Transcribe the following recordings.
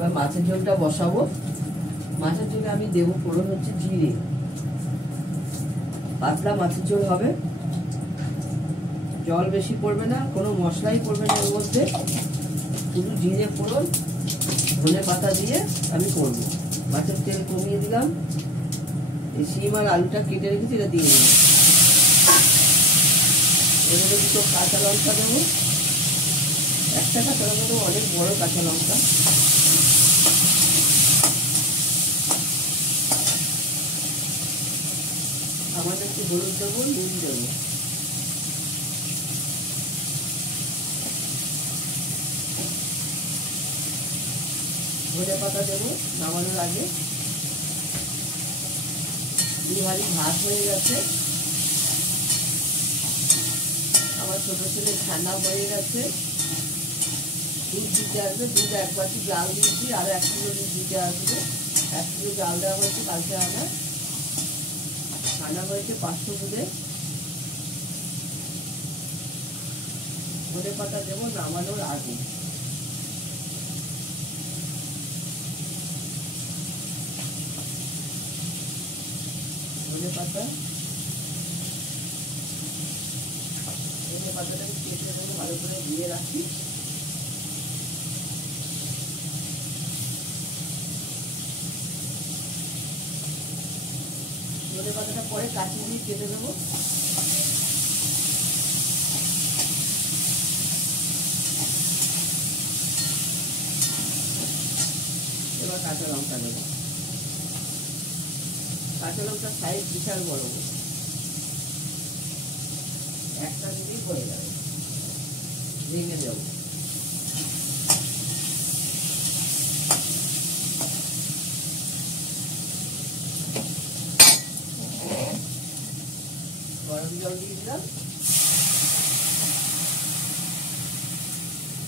এবার মাছের ঝোলটা বসাবো। মাছের ঝোলে আমি দেবো ফোড়ন হচ্ছে জিরে, পাতলা মাছের ঝোল হবে, জল বেশি পড়বে না, কোনো মশলাই পড়বে না এর মধ্যে, শুধু জিরে ফোড়ন ধনে পাতা দিয়ে আমি করবো। মাছের তেল কমিয়ে দিলাম, এই শিম আর আলুটা কেটে রেখেছি এটা দিয়ে দিলাম। এবারে দুটো কাঁচা লঙ্কা দেবো, একটা কাঁচা লঙ্কা দেবো, অনেক বড় কাঁচা লঙ্কা। আমাদের একটু হলুদ দেবো, নুন দেবো। ধনে পাতা দেবো নামানোর আগে। দুহারি ভাত হয়ে গেছে, আমার ছোট ছেলে ঠান্ডা হয়ে গেছে। দুধ দিতে আসবে, দুধ 1 বাটি জাল দিয়েছি, আরো 1 কিলো দুধ দিতে আসবে। 1 কিলো জাল দেওয়া হয়েছে কালকে আনা, হয়েছে 500 দুধে। ধনে পাতা দেবো নামানোর আগে। ধনে পাতাটাকে কেটে দেবো, ভালো করে দিয়ে রাখি। ধনে পাতাটা পরে কাঁচি দিয়ে কেটে দেবো। এবার কাঁচা লঙ্কা দেবো। কাঁচা লঙ্কার সাইজ বিশাল বড়, একটা দিলেই হয়ে যাবে, ভেঙে দেবো। গরম জল দিয়ে দিলাম।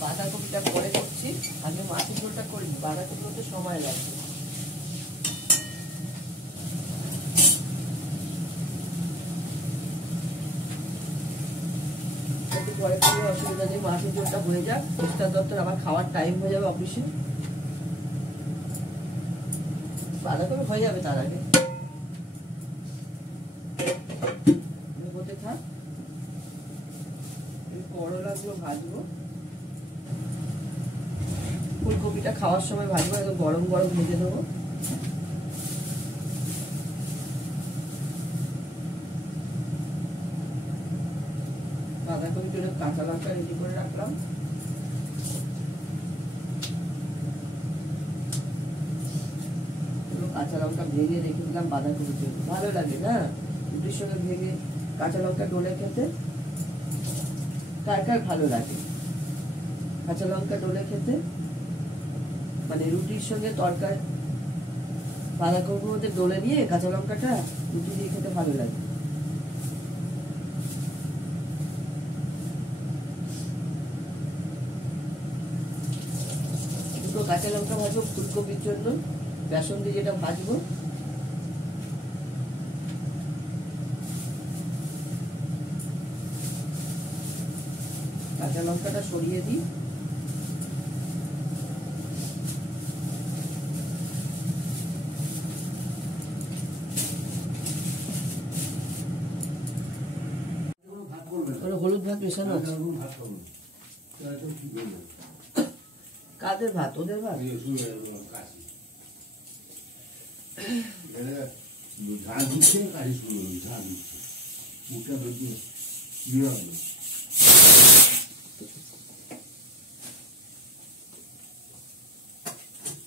বাঁধাকপিটা পরে করছি, আগে মাছের ঝোলটা করি, বাঁধাকপি করতে সময় লাগবে। পরে করলে অসুবিধা নেই, মাছের ঝোলটা হয়ে যাক। মিস্টার দত্তর আবার খাওয়ার টাইম হয়ে যাবে অফিসে, বাঁধাকপি হয়ে যাবে তার আগে। হতে থাক, করলাগুলো ভাজবো। ফুলকপিটা খাওয়ার সময় ভাজবো, একদম গরম গরম ভেজে দেবো। বাঁধাকপির জন্য কাঁচা লঙ্কা রেডি করে রাখলাম। কাঁচা লঙ্কা ভেঙে রেখে দিলাম বাঁধাকপির জন্য, ভালো লাগে না রুটির সঙ্গে ভেঙে কাঁচা লঙ্কা ডলে খেতে? কার কার ভালো লাগে কাঁচা লঙ্কা ডলে খেতে? মানে রুটির সঙ্গে তরকারি বাঁধাকপির মধ্যে ডলে নিয়ে কাঁচা লঙ্কাটা রুটি দিয়ে খেতে ভালো লাগে। দুটো কাঁচা লঙ্কা ভাজবো ফুলকপির জন্য, বেসন দিয়ে যেটা ভাজবো। কাঁচা লঙ্কাটা সরিয়ে দিই। হলুদ ভাত মেশানো আছে। কাদের ভাত? ওদের ভাত?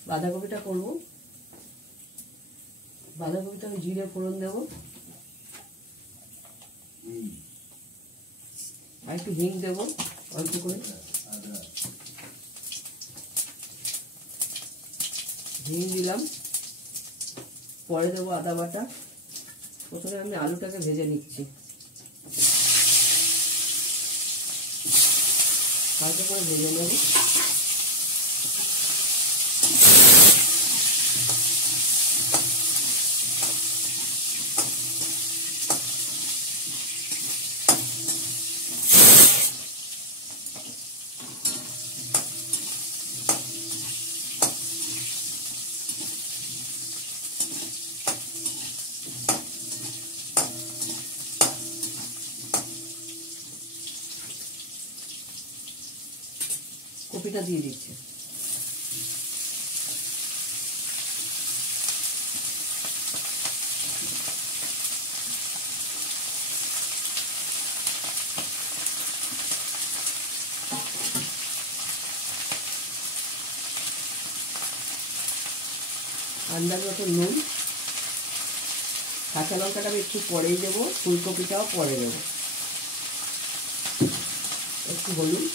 বাঁধাকপিটা করবো, বাঁধাকপিটা আমি জিরে ফোড়ন দেবো, আর একটু হিং দেবো অল্প করে, হিং দিলাম। পরে দেবো আদা বাটা। প্রথমে আমি আলুটাকে ভেজে নিচ্ছি, হালকা করে ভেজে নেব। ফুলকপিটা দিয়ে দিচ্ছি। আন্দাজ মতো নুন, কাঁচা লঙ্কাটা আমি একটু পরেই দেবো, ফুলকপিটাও পরে দেবো, একটু হলুদ,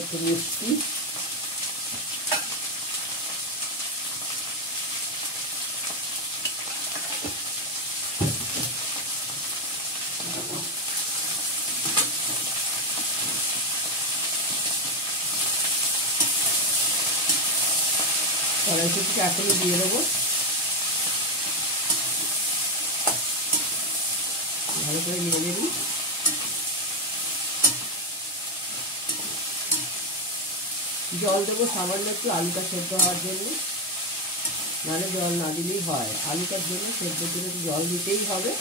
একটু মিষ্টি, কড়াইশুঁটিটা এখনই দিয়ে দেবো, ভালো করে নিয়ে নেবি। জল দেবো সামান্য একটু, আলুটা সেদ্ধ হওয়ার জন্য, মানে জল না দিলেই হয়, আলুটার জন্য সেদ্ধর জন্য জল দিতেই হবে।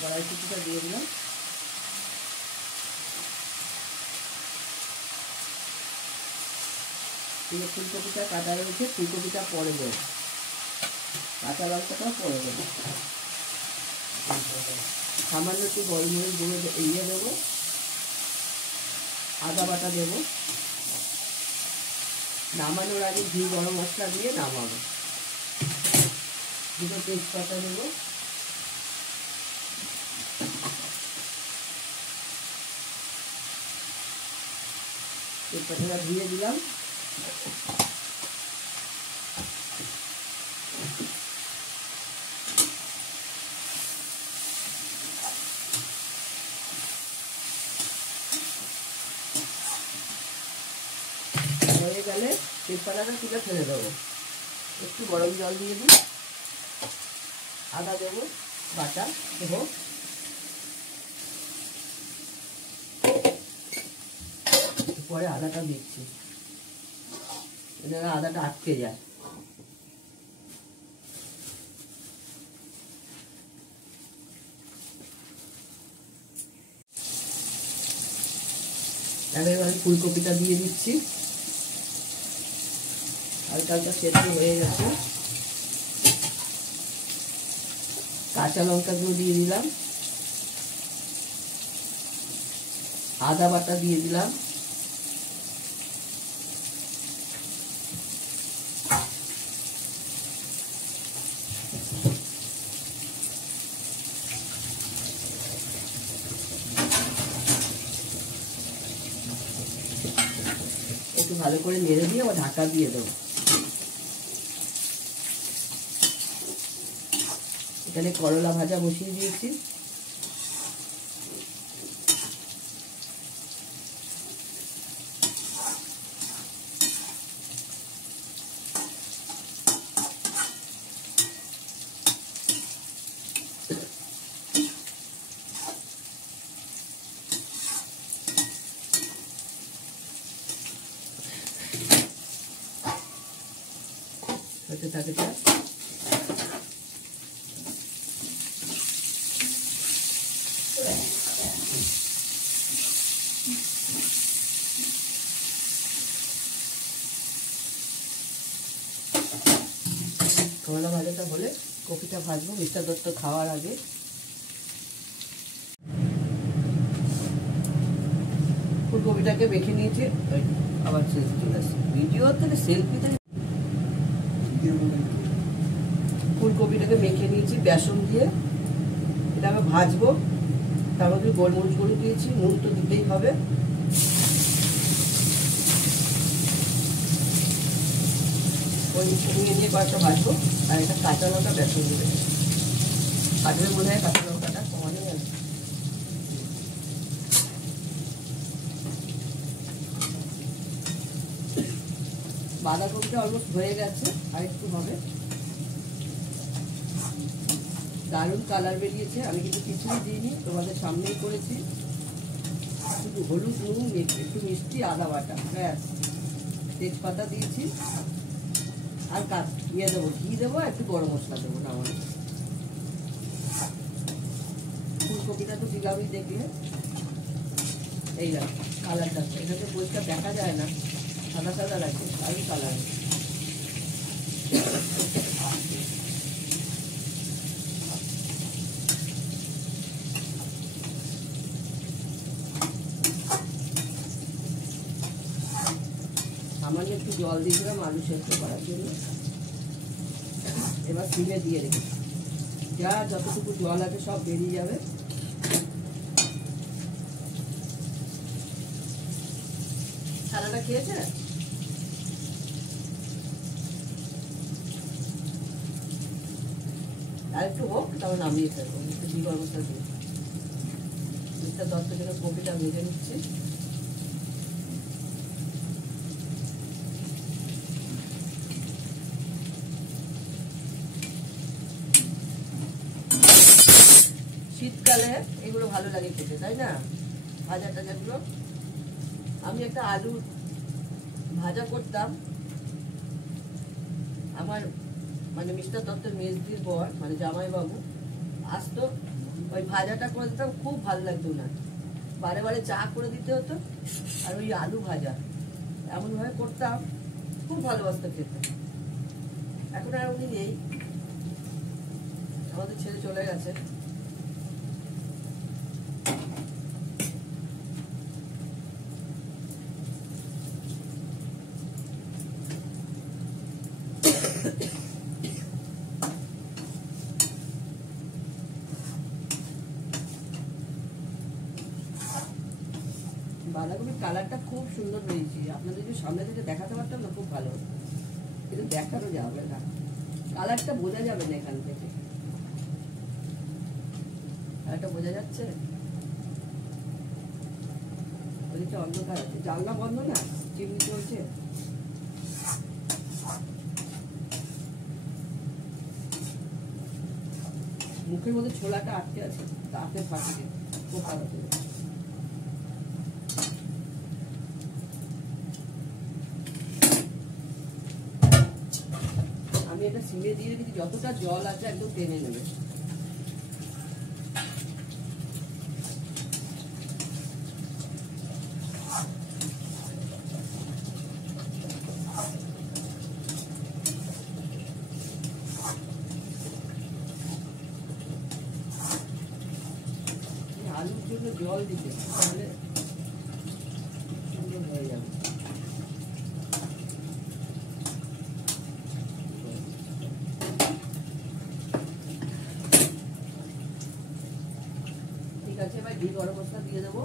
কড়াইশুঁটিটা দিয়ে দিলাম, ফুলকপিটা কাটা রয়েছে, ফুলকপিটা পরে দেবো, কাঁচা লঙ্কাটাও পরে দেবো, সামান্য একটু গোলমরিচ গুঁড়ো ইয়ে দেবো, আদা বাটা দেবো, নামানোর আগে ঘি গরম মশলা দিয়ে নামাবো, দুটো তেজপাতা দেবো, তেজপাতাটা দিয়ে দিলাম, হয়ে গেলে তেজপাতাটা তুলে ফেলে দেবো, একটু গরম জল দিয়ে দিই, আদা দেবো বাটা দেবো, পরে আদাটা দিচ্ছি, আদাটা আটকে যায়। এবার আমি ফুলকপিটা দিয়ে দিচ্ছি, হালকা হালকা সেদ্ধ হয়ে গেছে, কাঁচা লঙ্কাগুলো দিয়ে দিলাম, আদা বাটা দিয়ে দিলাম, একটু ভালো করে নেড়ে দিয়ে আবার ঢাকা দিয়ে দেবো। এখানে করলা ভাজা বসিয়ে দিয়েছি, থাকে করলা ভাজাটা হলে কপিটা ভাজবো মিস্টার দত্ত খাওয়ার আগে। ফুলকপিটাকে মেখে নিয়েছি, আবার সেলফি চলে আসছে, ভিডিও থেকে সেলফিতে। ফুলকপিটাকে মেখে নিয়েছি বেসন দিয়ে, এটা আমি ভাজবো, তার মধ্যে গোলমরিচ গুঁড়ো দিয়েছি, নুন তো দিতেই হবে, ওই নিয়ে দিয়ে কয়েকটা ভাজবো, আর এটা কাঁচা লঙ্কা বেসন দেবে, কাটবে মনে হয় কাঁচা লঙ্কাটা কমানো যাবে। বাঁধাকপিটা অলমোস্ট হয়ে গেছে, আর একটু হবে। দারুণ কালার বেরিয়েছে। আমি কিন্তু কিছুই দিইনি, তোমাদের সামনেই করেছি। শুধু হলুদ, নুন, একটু মিষ্টি, আদা বাটা, ব্যাস। তেজপাতা দিয়েছি, আর ইয়ে দেবো, ঘি দেবো, একটু গরম মশলা দেবো। না মানে ফুলকপিটা তো দিলামই, দেখলে এই কালারটা। এটাতে পরিষ্কার দেখা যায় না, সাদা সাদা লাগে, দারুণ কালার। সামান্য একটু জল দিয়েছিলাম আলু সেদ্ধ করার জন্য। এবার সিমে দিয়ে রেখেছি, যা যতটুকু জল আছে সব বেরিয়ে যাবে। ছানাটা খেয়েছে? আর একটু হোক, তারপর নামিয়ে ফেলবো। একটু ঘি গরম মশলা দিয়ে মিস্টার দত্তের জন্য কপিটা ভেজে নিচ্ছি। শীতকালে এগুলো ভালো লাগে খেতে, তাই না? ভাজা টাজাগুলো। আমি একটা আলু ভাজা করতাম, আমার মানে মিস্টার দত্তের মেজদির বর, মানে জামাইবাবু আসতো, ওই ভাজাটা করে দিতাম, খুব ভালো লাগতো না। বারে বারে চা করে দিতে হতো, আর ওই আলু ভাজা এমনভাবে করতাম, খুব ভালোবাসতো খেতে। এখন আর উনি নেই, আমাদের ছেড়ে চলে গেছে। বাঁধাকপির কালারটা খুব সুন্দর হয়েছে। আপনাদের যদি সামনে থেকে দেখাতে পারতাম না, খুব ভালো হতো, কিন্তু দেখানো যাবে না, কালারটা বোঝা যাবে না এখান থেকে। কালারটা বোঝা যাচ্ছে? ওদিকে অন্ধকার আছে, জানলা বন্ধ না, চিমনি চলছে। মুখের মধ্যে ছোলাটা আটকে আছে, তাতে ফাটিয়ে খুব ভালো করে। আমি এটা সিমে দিয়ে রেখেছি, যতটা জল আছে একদম টেনে নেবে। আলুর জন্য জল দিতে, তাহলে সুন্দর হয়ে যাবে। ঠিক আছে, এবার ঘি গরম মশলা দিয়ে দেবো।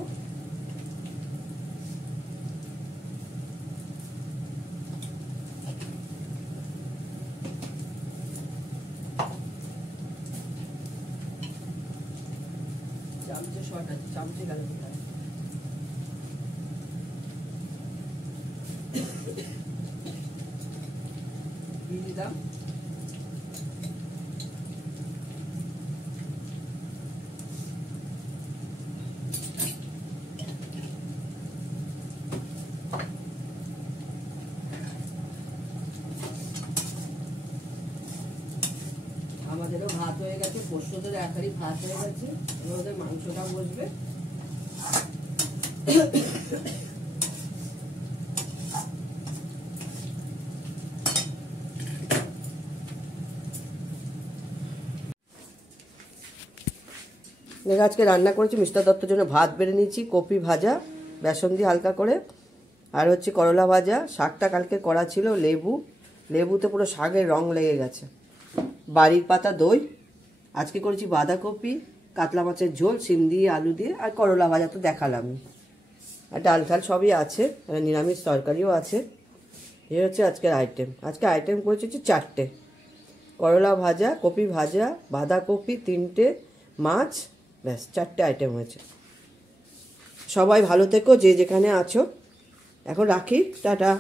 চামচে শর্ট আছে, চামচে গেল কোথায়? দিয়ে দিলাম। আমাদেরও ভাত হয়ে গেছে, পোস্তদের একারই ভাত হয়ে গেছে, ওদের মাংসটা বসবে। আজকে রান্না করেছি, মিস্টার দত্তের জন্য ভাত বেড়ে নিয়েছি, কপি ভাজা বেসন দিয়ে হালকা করে, আর হচ্ছে করলা ভাজা। শাকটা কালকে করা ছিল, লেবুতে পুরো শাকের রং লেগে গেছে। বাড়ির পাতা দই। আজকে করেছি বাঁধাকপি, কাতলা মাছের ঝোল, সিম দিয়ে আলু দিয়ে, আর করলা ভাজা তো দেখালামই, আর ডাল ঠাল সবই আছে, নিরামিষ তরকারিও আছে। এই হচ্ছে আজকের আইটেম। আজকে আইটেম করেছি হচ্ছে 4টে, করলা ভাজা, কপি ভাজা, বাঁধাকপি 3টে, মাছ, ব্যাস 4টে আইটেম হয়েছে। সবাই ভালো থেকো, যে যেখানে আছো। এখন রাখি, টাটা।